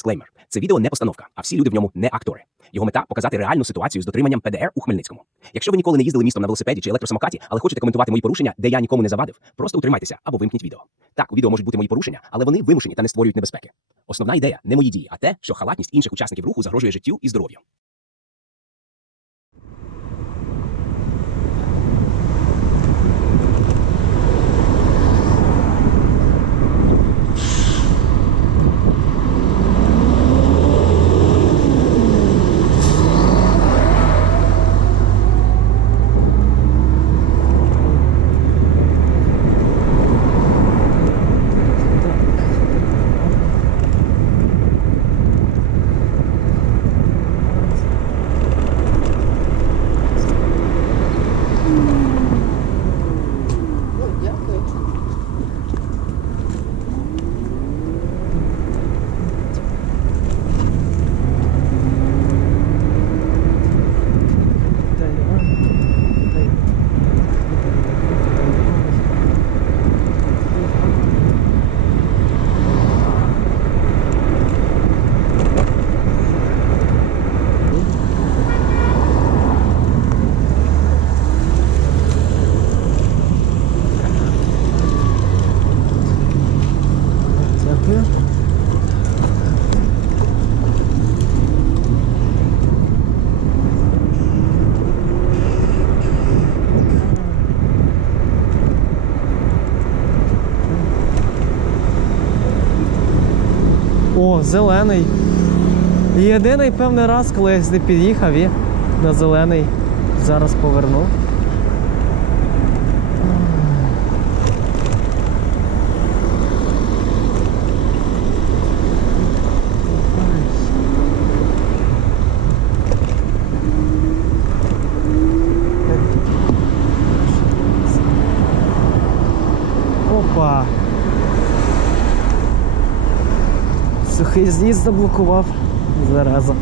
Дисклеймер: це відео не постановка, а всі люди в ньому не актори. Його мета показати реальну ситуацію з дотриманням ПДР у Хмельницькому. Якщо ви ніколи не їздили містом на велосипеді чи електросамокаті, але хочете коментувати мої порушення, де я нікому не завадив, просто утримайтеся або вимкніть відео. Так, у відео можуть бути мої порушення, але вони вимушені та не створюють небезпеки. Основна ідея не мої дії, а те, що халатність інших учасників руху загрожує життю і здоров'ю. Дякую. О, зелений. Єдиний певний раз, коли я сюди під'їхав і на зелений зараз повернув. Опа. З'їзд заблокував. Зараза.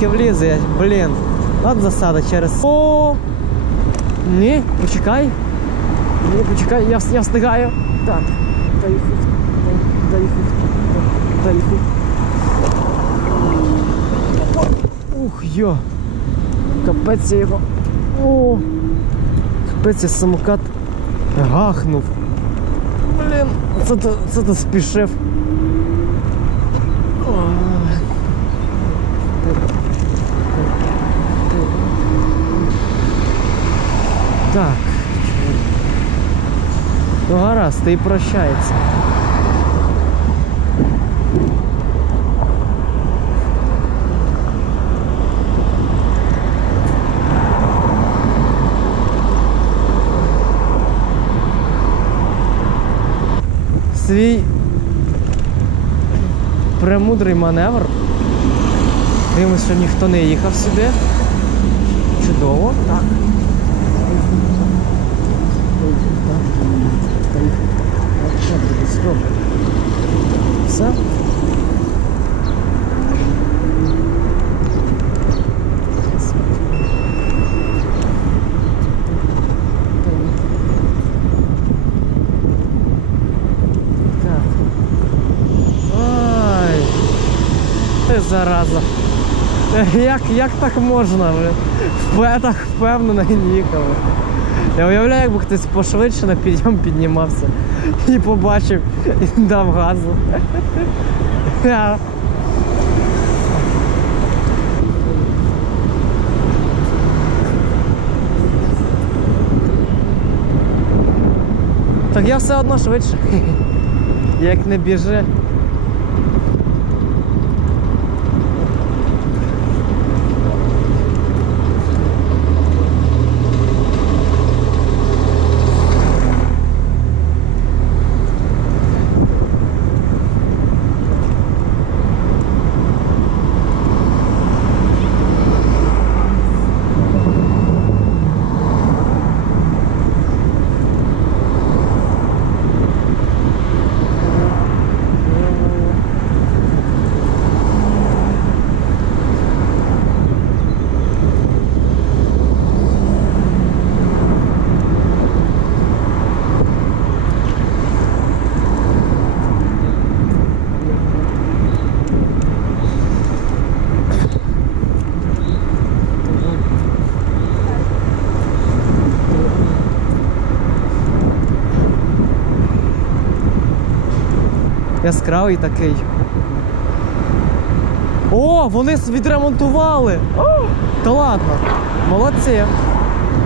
Скільки влізе, я, блін. От засада через. О! Ні, почекай. Ні, почекай, я, вс- я встигаю. Так. Дай їх. Дай, дай їх. Дай їх. Ух, йо. Капець я його. О! Капець я самокат гахнув. Блін, це ти, це ти спішив. Ой. Ну гаразд, і прощається. Свій премудрий маневр. Дивимось, що ніхто не їхав сюди. Чудово. Так. Все. Зараза. Як, як так можна? ви? Впе- Так впевнено їхали. Я уявляю, якби хтось пошвидше на підйом піднімався і побачив і дав газу. Так я все одно швидше. Як не біжи. Яскравий такий. О, вони відремонтували! Та ладно. Молодці.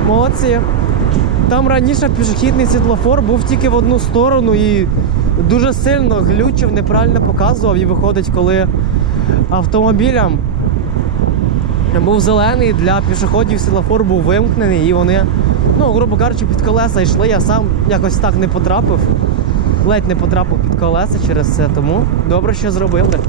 Молодці. Там раніше пішохідний світлофор був тільки в одну сторону і дуже сильно глючив, неправильно показував. І виходить, коли автомобілям був зелений для пішоходів світлофор був вимкнений, і вони, ну, грубо кажучи, під колеса йшли. Я сам якось так не потрапив. Ледь не потрапив під колеса через це, тому добре, що зробили.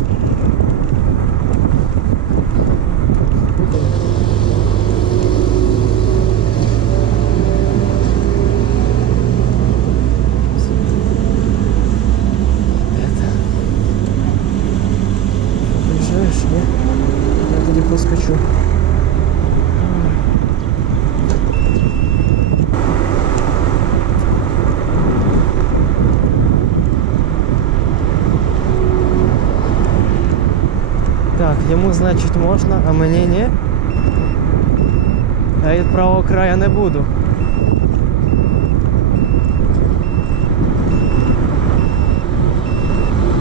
Приїжджаєш, ні? Я тоді поскочу. Так, йому, значить, можна, а мені ні. А від правого краю не буду.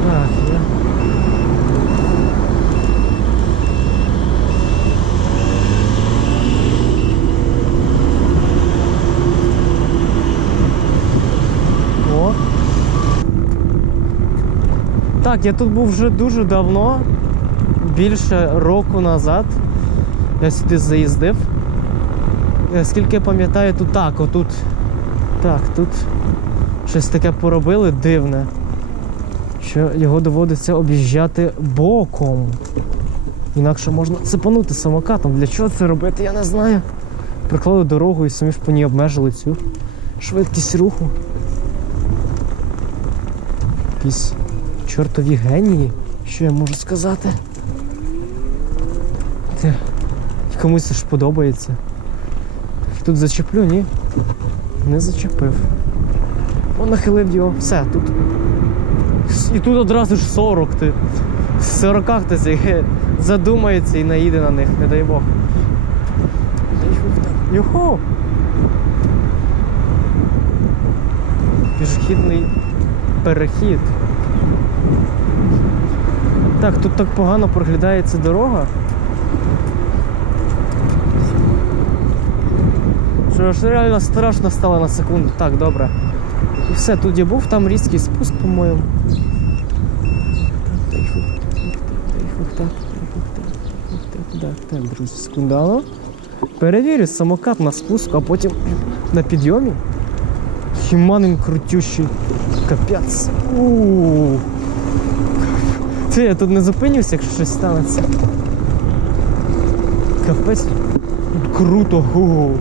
Так, я. Так, я тут був вже дуже давно, більше року назад. Я сюди заїздив. Е, Скільки пам'ятаю, тут так, отут. Так, тут щось таке поробили дивне. Що його доводиться об'їжджати боком. Інакше можна цепанути самокатом. Для чого це робити, я не знаю. Приклали дорогу і самі ж по ній обмежили цю швидкість руху. Якісь чортові генії, що я можу сказати. Те, комусь ж подобається. Тут зачеплю, ні? Не зачепив. О, нахилив його. Все, тут. І тут одразу ж 40 ти. В 40 хтось задумається і наїде на них, не дай Бог. Юху! Пішохідний перехід. Так, тут так погано проглядається дорога. Що ж реально страшно стало на секунду. Так, добре. І все, тут я був, там різкий спуск, по-моєму. Так, так, друзі, секундану. Перевірю самокат на спуску, а потім на підйомі. Хіманин крутющий. Капець. У-у-у. Я тут не зупинюся, якщо щось станеться. Капець. Круто. Гу.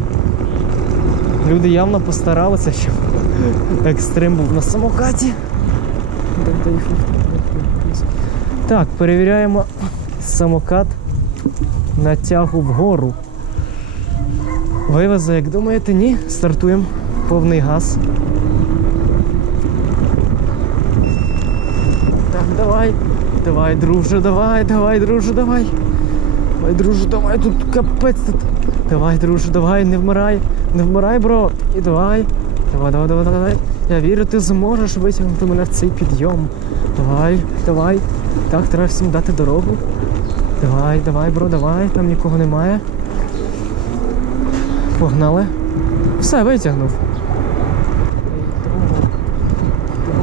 Люди явно постаралися, щоб екстрим був на самокаті. Так, перевіряємо самокат на тягу вгору. Вивезе, як думаєте, ні? Стартуємо повний газ. Так, давай. Давай, друже, давай, давай, друже, давай. Давай, друже, давай, тут капець тут. Давай, друже, давай, не вмирай. Не вмирай, бро. І давай. Давай, давай, давай, давай. Я вірю, ти зможеш витягнути мене в цей підйом. Давай, давай. Так, треба всім дати дорогу. Давай, давай, бро, давай, там нікого немає. Погнали. Все, витягнув.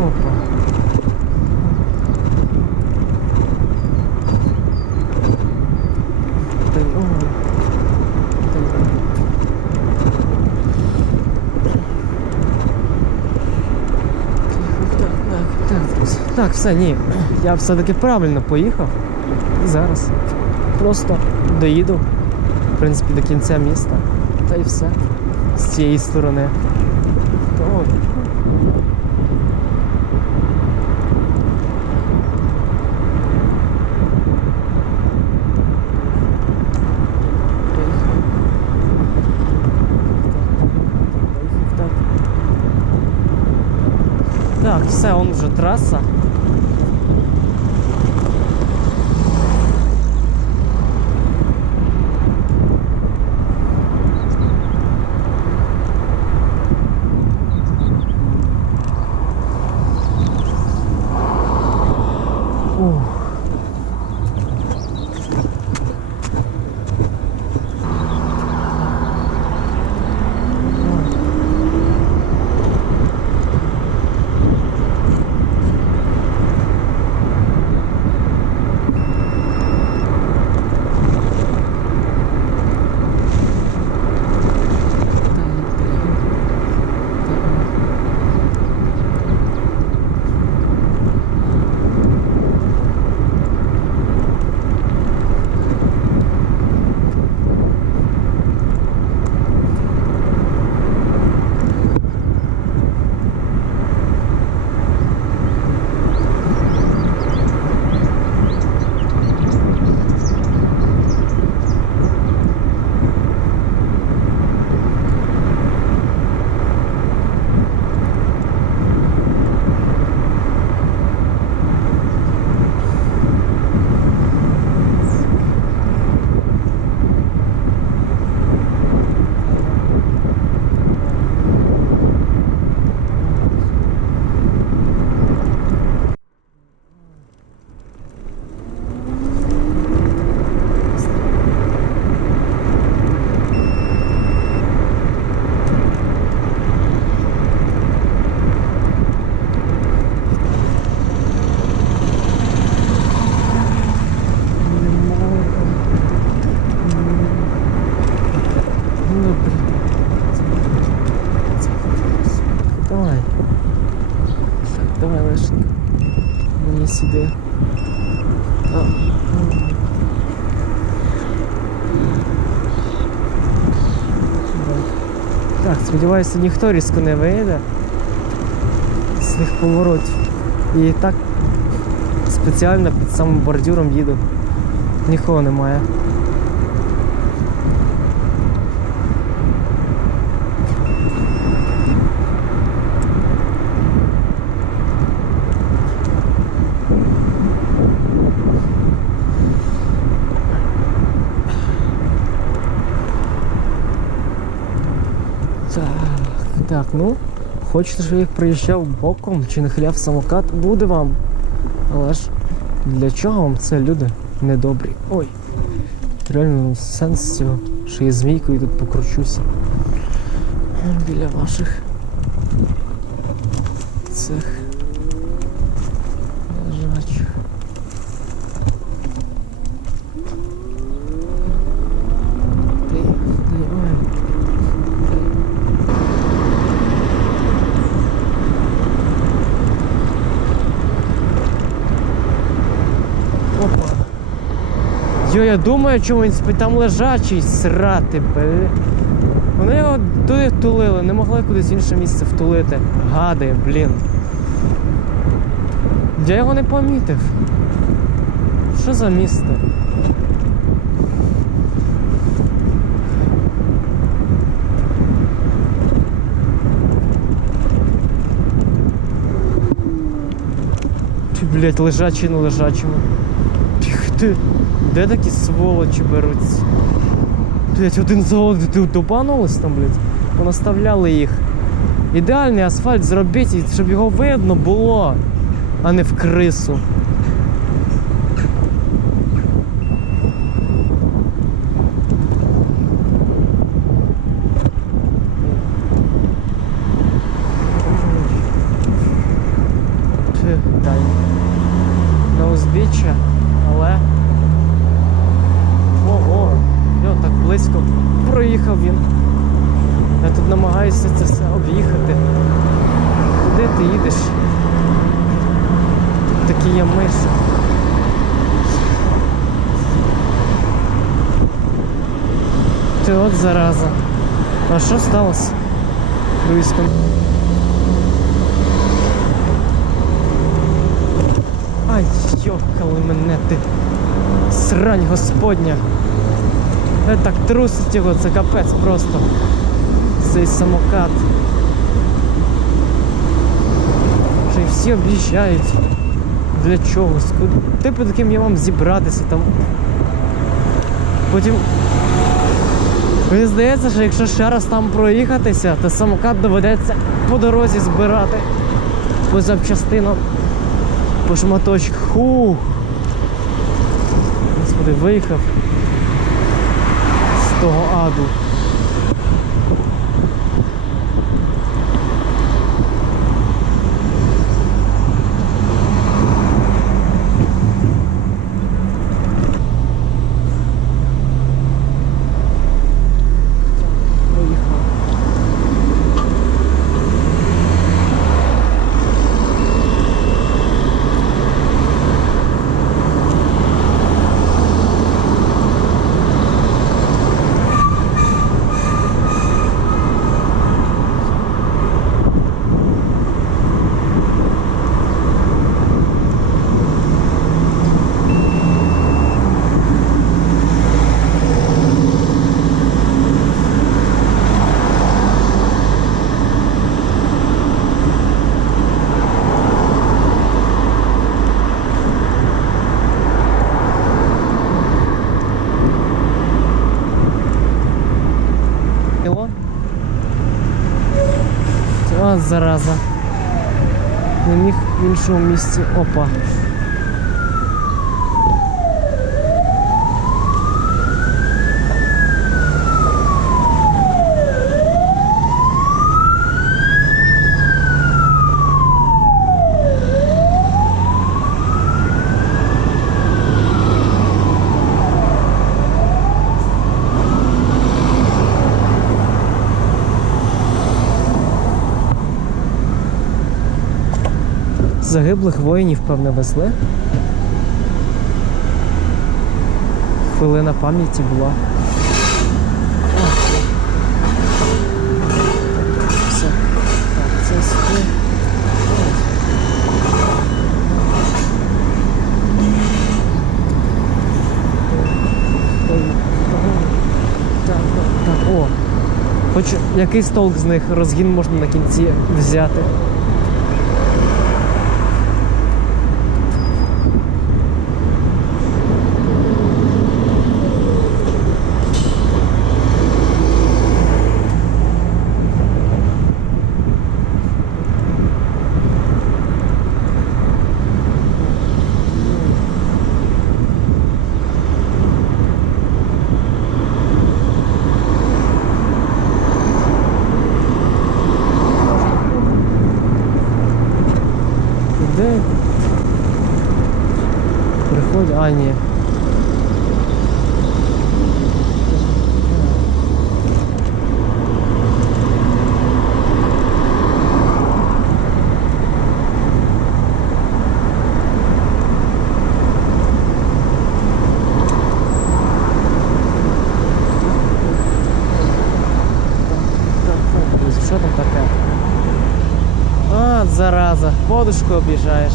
Опа. Та й о. Та й о. Так, так, так, все, ні. Я все-таки правильно поїхав. І зараз просто доїду, в принципі, до кінця міста. Та й все. З цієї сторони. То, Так. Все, он вже траса. Сподіваюся, ніхто різко не вийде з них поворотів. І так спеціально під самим бордюром їду. Нікого немає. Так, так, ну, хочете, щоб я їх проїжджав боком чи нахиляв самокат, буде вам. Але ж для чого вам це люди недобрі? Ой. Реально сенс цього, що я змійкою тут покручуся. Біля ваших цих лежачих. Ти, ти, ой. Опа. Йо, я думаю, чому він спить там лежачий срати, бля. Вони його туди втулили, не могли кудись інше місце втулити. Гади, блін. Я його не помітив. Що за місто? Ти, блядь, лежачий на лежачому. Ти. Де такі сволочі беруться? Блять, один за один ти добанулись там, блядь. Понаставляли їх. Ідеальний асфальт зробіть, щоб його видно було, а не в крису. Ти, дай. На узбіччя, але. Ого, йо, так близько проїхав він. Я тут намагаюся це все об'їхати. Куди ти їдеш? Тут такі є миші. Ти от зараза. А що сталося? Кон- Ай, йокали мене ти. Срань господня. Е, так трусить його, це капець просто. Цей самокат. Вже всі об'їжджають. Для чогось. Типу таким я вам зібратися там. Потім. Мені здається, що якщо ще раз там проїхатися, то самокат доведеться по дорозі збирати по запчастинам. по шматочку. Хух. Господи, виїхав з того аду. Виїхав. Його? От зараза. Не міг в іншому місці. Опа. Загиблих воїнів, певне, везли. Хвилина пам'яті була. Так, так, так. О. Хоч якийсь толк з них розгін можна на кінці взяти. Де? Приходять. А, ні. Що там таке? А, зараза, подушку обіжаєш.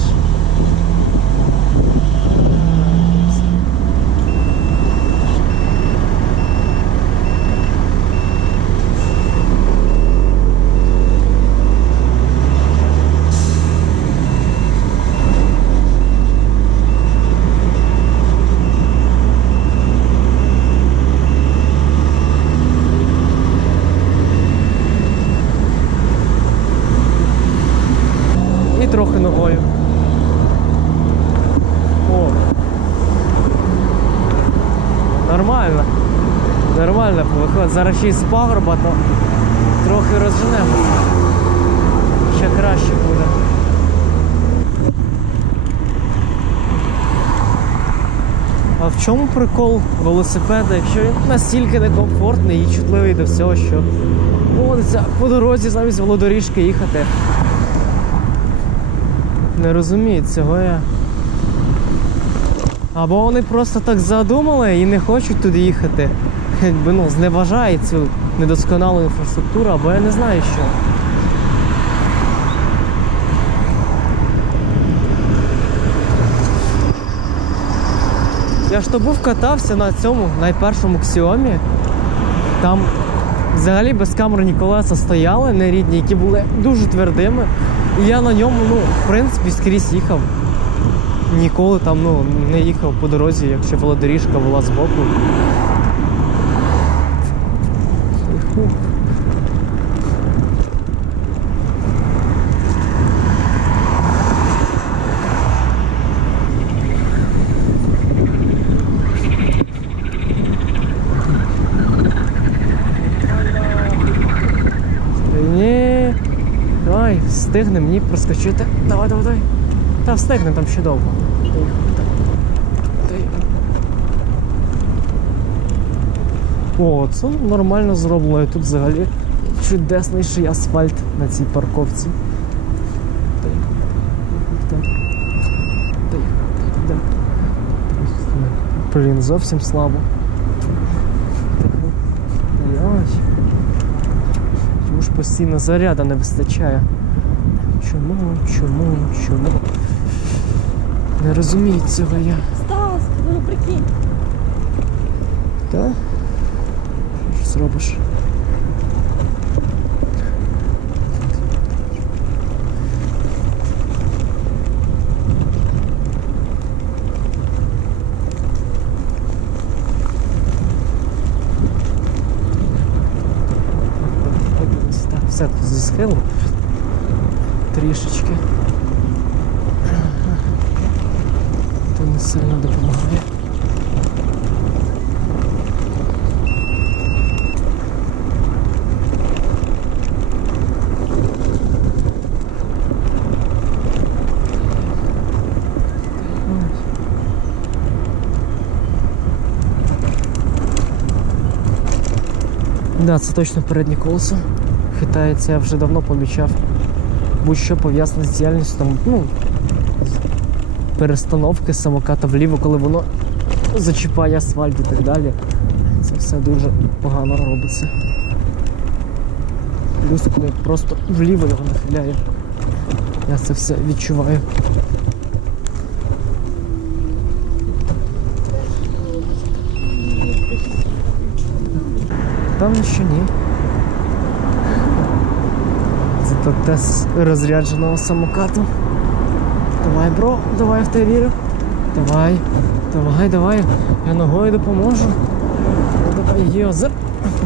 І трохи ногою. О. Нормально. Нормально виходить. Зараз ще й з пагорба, то трохи розженемо. Ще краще буде. А в чому прикол велосипеда, якщо він настільки некомфортний і чутливий до всього, що доводиться по дорозі замість велодоріжки їхати. Не розумію цього я. Або вони просто так задумали і не хочуть туди їхати. Якби ну, зневажають цю недосконалу інфраструктуру, або я не знаю що. Я ж то був катався на цьому найпершому Xiaomi. Там взагалі безкамерні колеса стояли нерідні, які були дуже твердими. І я на ньому, ну, в принципі, скрізь їхав. Ніколи там ну, не їхав по дорозі, якщо велодоріжка була збоку шляху. Ні, давай, встигнемо, ні, проскочити. Давай, давай, давай. Та встигне там ще довго. О, це нормально зроблено. І тут взагалі чудесніший асфальт на цій парковці. Так. Так, так. Блін, зовсім слабо. Чому ж постійно заряда не вистачає? Чому, чому, чому? Не розумію цього я. Стас, ну прикинь. Та? Що ж зробиш? Подивись, Так, все тут зі схилу. Трішечки. То не сильно допомагає. Да, це точно переднє колесо. Хитається, я вже давно помічав. Будь-що пов'язане з діяльністю, там, ну, перестановки самоката вліво, коли воно зачіпає асфальт і так далі. Це все дуже погано робиться. Плюс, коли просто вліво його нахиляє. Я це все відчуваю. Певно, що ні. Це тест розрядженого самокату. Давай, бро, давай в тебе вірю. Давай, давай, давай. Я ногою допоможу. Давай, є озер.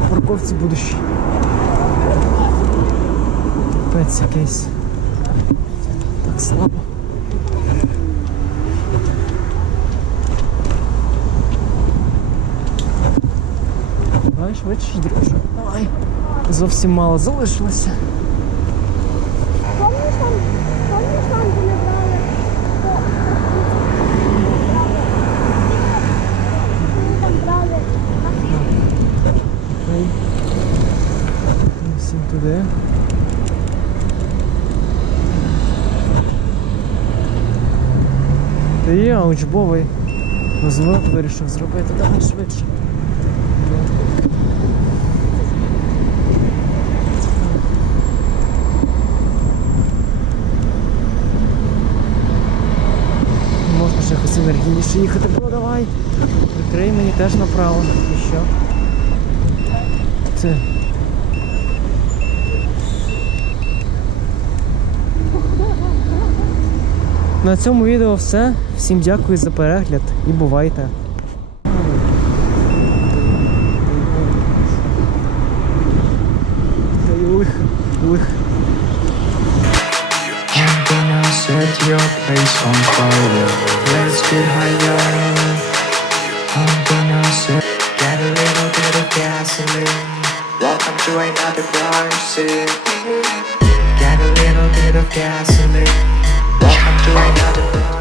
Парковці будущий. Капець якийсь. Так слабо. Давай швидше, друже. Давай. Зовсім мало залишилося. Помниш там, помниш там, де ми брали? Ми там брали. Окей. Всім туди. Ти є учбовий розворот вирішив зробити. Давай швидше. Можна ще якось енергійніше їхати, бро, давай. Прикрий мені теж направо. І що? Це. На цьому відео все. Всім дякую за перегляд і бувайте. Set your place on fire. Let's get higher. I'm gonna set. Get a little bit of gasoline. Welcome to another crime scene. Get a little bit of gas do I gotta do?